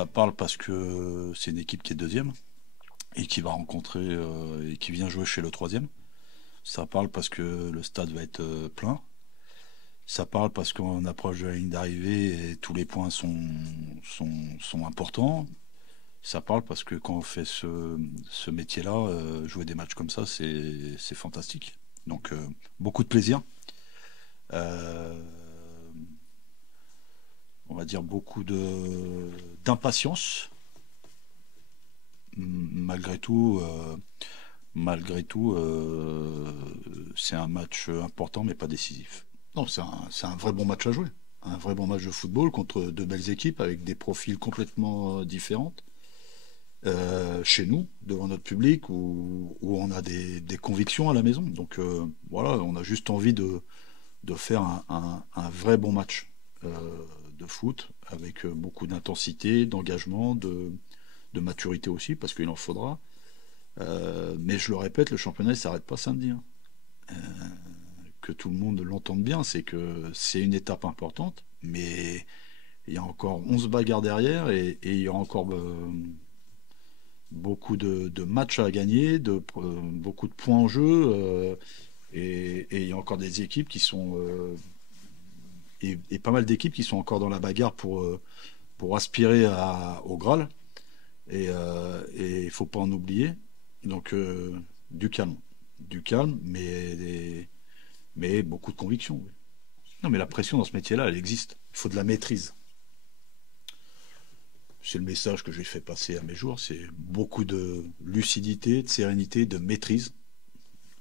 Ça parle parce que c'est une équipe qui est deuxième et qui va rencontrer et qui vient jouer chez le troisième. Ça parle parce que le stade va être plein. Ça parle parce qu'on approche de la ligne d'arrivée et tous les points sont importants. Ça parle parce que quand on fait ce métier-là, jouer des matchs comme ça, c'est fantastique. Donc beaucoup de plaisir. Euh, on va dire beaucoup d'impatience. Malgré tout, c'est un match important mais pas décisif. Non, c'est un vrai bon match à jouer. Un vrai bon match de football contre deux belles équipes avec des profils complètement différents. Chez nous, devant notre public, où on a des convictions à la maison. Donc voilà, on a juste envie de faire un vrai bon match de foot avec beaucoup d'intensité, d'engagement, de maturité aussi, parce qu'il en faudra. Mais je le répète, le championnat ne s'arrête pas samedi, hein. Que tout le monde l'entende bien, c'est que c'est une étape importante, mais il y a encore 11 bagarres derrière et il y aura encore beaucoup de matchs à gagner, beaucoup de points en jeu, et il y a encore des équipes qui sont et pas mal d'équipes qui sont encore dans la bagarre pour aspirer au Graal. Et il faut pas en oublier. Donc du calme, mais beaucoup de conviction. Oui. Non, mais la pression dans ce métier-là, elle existe. Il faut de la maîtrise. C'est le message que j'ai fait passer à mes joueurs, c'est beaucoup de lucidité, de sérénité, de maîtrise.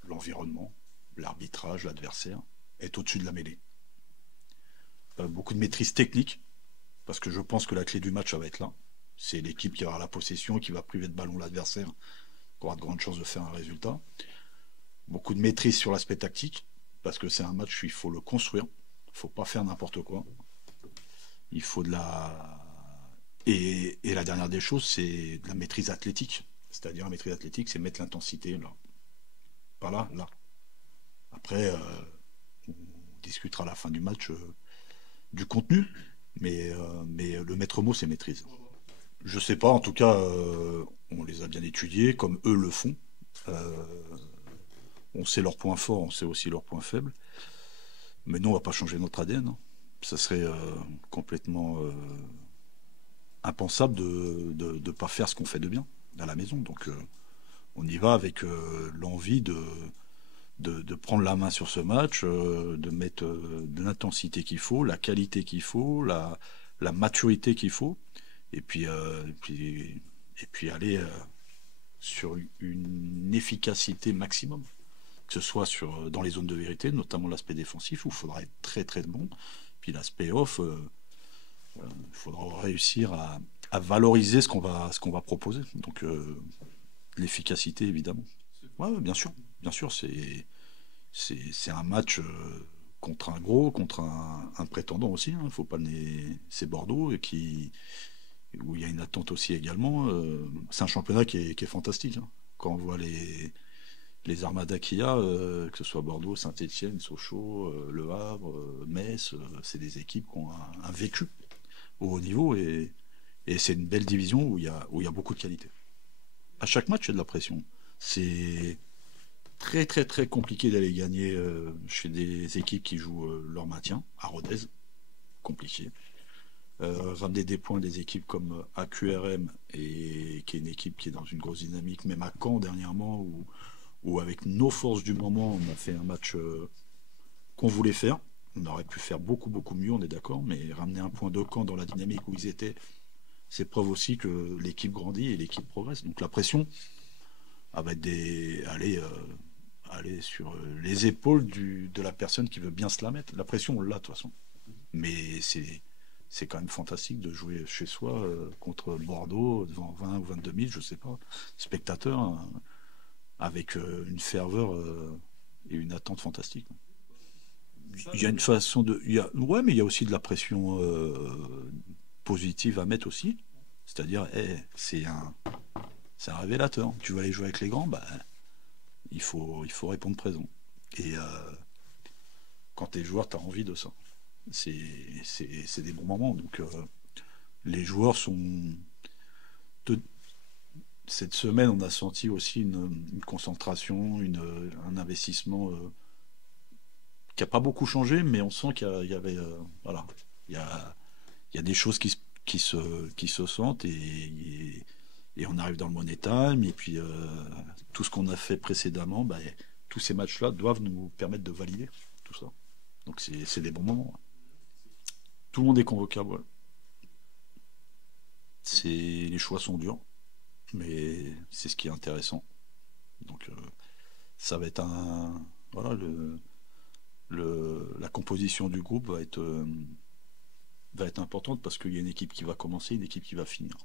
L'environnement, l'arbitrage, l'adversaire est au-dessus de la mêlée. Beaucoup de maîtrise technique, parce que je pense que la clé du match, ça va être là. C'est l'équipe qui aura la possession, qui va priver de ballon l'adversaire, qui aura de grandes chances de faire un résultat. Beaucoup de maîtrise sur l'aspect tactique, parce que c'est un match où il faut le construire. Il ne faut pas faire n'importe quoi. Il faut de la... Et la dernière des choses, c'est de la maîtrise athlétique. C'est-à-dire la maîtrise athlétique, c'est mettre l'intensité là. Pas là, là. Après, on discutera à la fin du match du contenu, mais le maître mot, c'est maîtrise. Je sais pas, en tout cas, on les a bien étudiés, comme eux le font. Euh, on sait leurs points forts, on sait aussi leurs points faibles. Mais nous, on va pas changer notre ADN, hein. Ça serait complètement impensable de ne pas faire ce qu'on fait de bien à la maison. Donc, on y va avec l'envie de prendre la main sur ce match, de mettre de l'intensité qu'il faut, la qualité qu'il faut, la maturité qu'il faut, et puis, et puis aller sur une efficacité maximum, que ce soit dans les zones de vérité, notamment l'aspect défensif, où il faudra être très très bon, puis l'aspect off, voilà, il faudra réussir à valoriser ce qu'on va proposer. Donc l'efficacité évidemment. Ouais, ouais, bien sûr, c'est un match contre un gros, contre un prétendant aussi. Il ne faut pas le nier. C'est Bordeaux où il y a une attente aussi également. C'est un championnat qui est fantastique, hein. Quand on voit les armadas qu'il y a, que ce soit Bordeaux, Saint-Étienne, Sochaux, Le Havre, Metz, c'est des équipes qui ont un vécu au haut niveau et c'est une belle division où il y a beaucoup de qualité. À chaque match, il y a de la pression. C'est très très très compliqué d'aller gagner chez des équipes qui jouent leur maintien, à Rodez, compliqué. Ramener des points des équipes comme AQRM, et qui est une équipe qui est dans une grosse dynamique, même à Caen dernièrement, où avec nos forces du moment, on a fait un match qu'on voulait faire. On aurait pu faire beaucoup beaucoup mieux, on est d'accord, mais ramener un point de Caen dans la dynamique où ils étaient, c'est preuve aussi que l'équipe grandit et l'équipe progresse. Donc la pression, elle va être aller sur les épaules de la personne qui veut bien se la mettre. La pression, on l'a de toute façon. Mais c'est quand même fantastique de jouer chez soi contre Bordeaux devant 20 ou 22 000, je sais pas, spectateurs, hein, avec une ferveur et une attente fantastique. Il y a une façon de. Ouais, mais il y a aussi de la pression positive à mettre aussi. C'est-à-dire, c'est un révélateur. Tu vas aller jouer avec les grands, bah, il faut répondre présent. Et quand tu es joueur, tu as envie de ça. C'est des bons moments. Donc les joueurs te- cette semaine, on a senti aussi une concentration, un investissement qui n'a pas beaucoup changé, mais on sent qu'il y avait, voilà, il y a, il y a des choses qui se sentent et on arrive dans le Money Time et puis tout ce qu'on a fait précédemment, bah, tous ces matchs-là doivent nous permettre de valider tout ça. Donc c'est des bons moments. Tout le monde est convocable. Ouais. Les choix sont durs, mais c'est ce qui est intéressant. Donc ça va être un voilà la composition du groupe va être importante parce qu'il y a une équipe qui va commencer, une équipe qui va finir.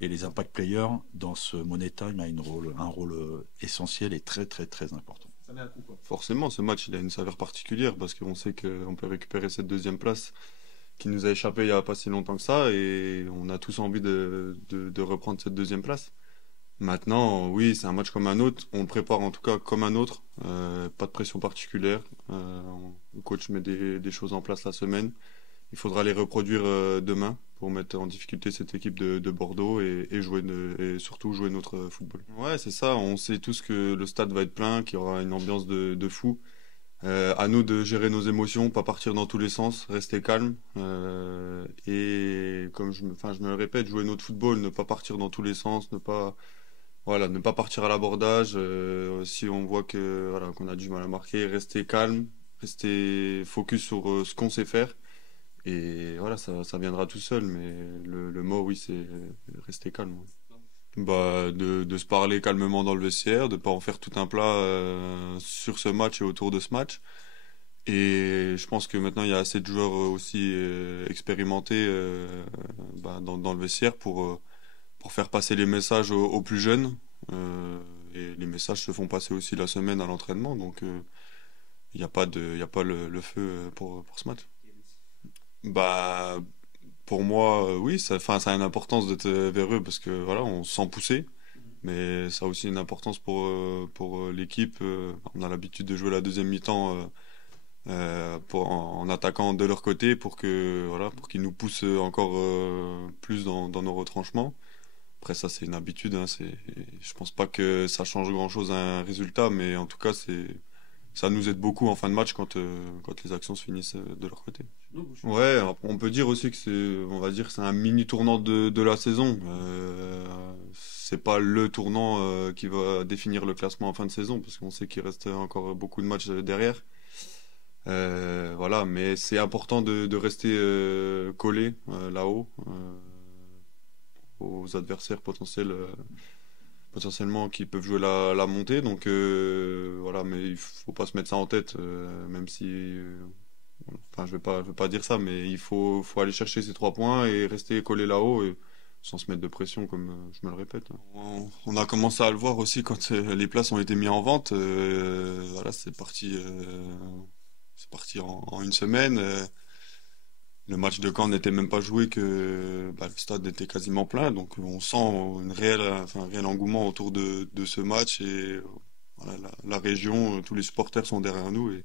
Et les impact players dans ce Money Time a un rôle essentiel et très très très important. Ça met un coup, quoi. Forcément, ce match il a une saveur particulière parce qu'on sait qu'on peut récupérer cette deuxième place qui nous a échappé il n'y a pas si longtemps que ça et on a tous envie de reprendre cette deuxième place. Maintenant, oui, c'est un match comme un autre. On le prépare en tout cas comme un autre. Pas de pression particulière. Le coach met des choses en place la semaine. Il faudra les reproduire demain pour mettre en difficulté cette équipe de Bordeaux et surtout jouer notre football. Ouais, c'est ça. On sait tous que le stade va être plein, qu'il y aura une ambiance de fou. À nous de gérer nos émotions, pas partir dans tous les sens, rester calme. Et comme je me le répète, jouer notre football, ne pas partir dans tous les sens, ne pas partir à l'abordage. Si on voit que voilà, qu'on a du mal à marquer, rester calme, rester focus sur ce qu'on sait faire. Et voilà, ça viendra tout seul. Mais le mot, oui, c'est rester calme. Ouais. Bah, de se parler calmement dans le vestiaire, de pas en faire tout un plat sur ce match et autour de ce match. Et je pense que maintenant il y a assez de joueurs aussi expérimentés dans le vestiaire pour faire passer les messages aux plus jeunes. Et les messages se font passer aussi la semaine à l'entraînement. Donc il y a pas le feu pour ce match. Bah, pour moi, oui, ça a une importance d'être vers eux parce que voilà, on se sent pousser. Mais ça a aussi une importance pour l'équipe. On a l'habitude de jouer la deuxième mi-temps en attaquant de leur côté pour qu'ils nous poussent encore plus dans nos retranchements. Après ça c'est une habitude, hein, je pense pas que ça change grand-chose à un résultat, mais en tout cas ça nous aide beaucoup en fin de match quand les actions se finissent de leur côté. Ouais, on peut dire aussi que on va dire que c'est un mini tournant de la saison. C'est pas le tournant qui va définir le classement en fin de saison parce qu'on sait qu'il reste encore beaucoup de matchs derrière. Voilà, mais c'est important de rester collé là-haut aux adversaires potentiellement qui peuvent jouer la montée. Donc voilà, mais il faut pas se mettre ça en tête, même si, enfin, je vais pas dire ça, mais faut aller chercher ces 3 points et rester collé là-haut. Sans se mettre de pression, comme je me le répète. On a commencé à le voir aussi quand les places ont été mises en vente. Voilà, c'est parti en une semaine. Le match de Caen n'était même pas joué que le stade était quasiment plein. Donc on sent un réel engouement autour de ce match. Et voilà, la région, tous les supporters sont derrière nous. Et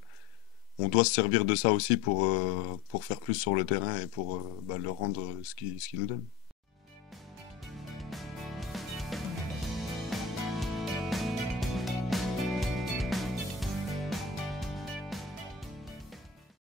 on doit se servir de ça aussi pour faire plus sur le terrain et pour leur rendre ce qu'ils nous donnent.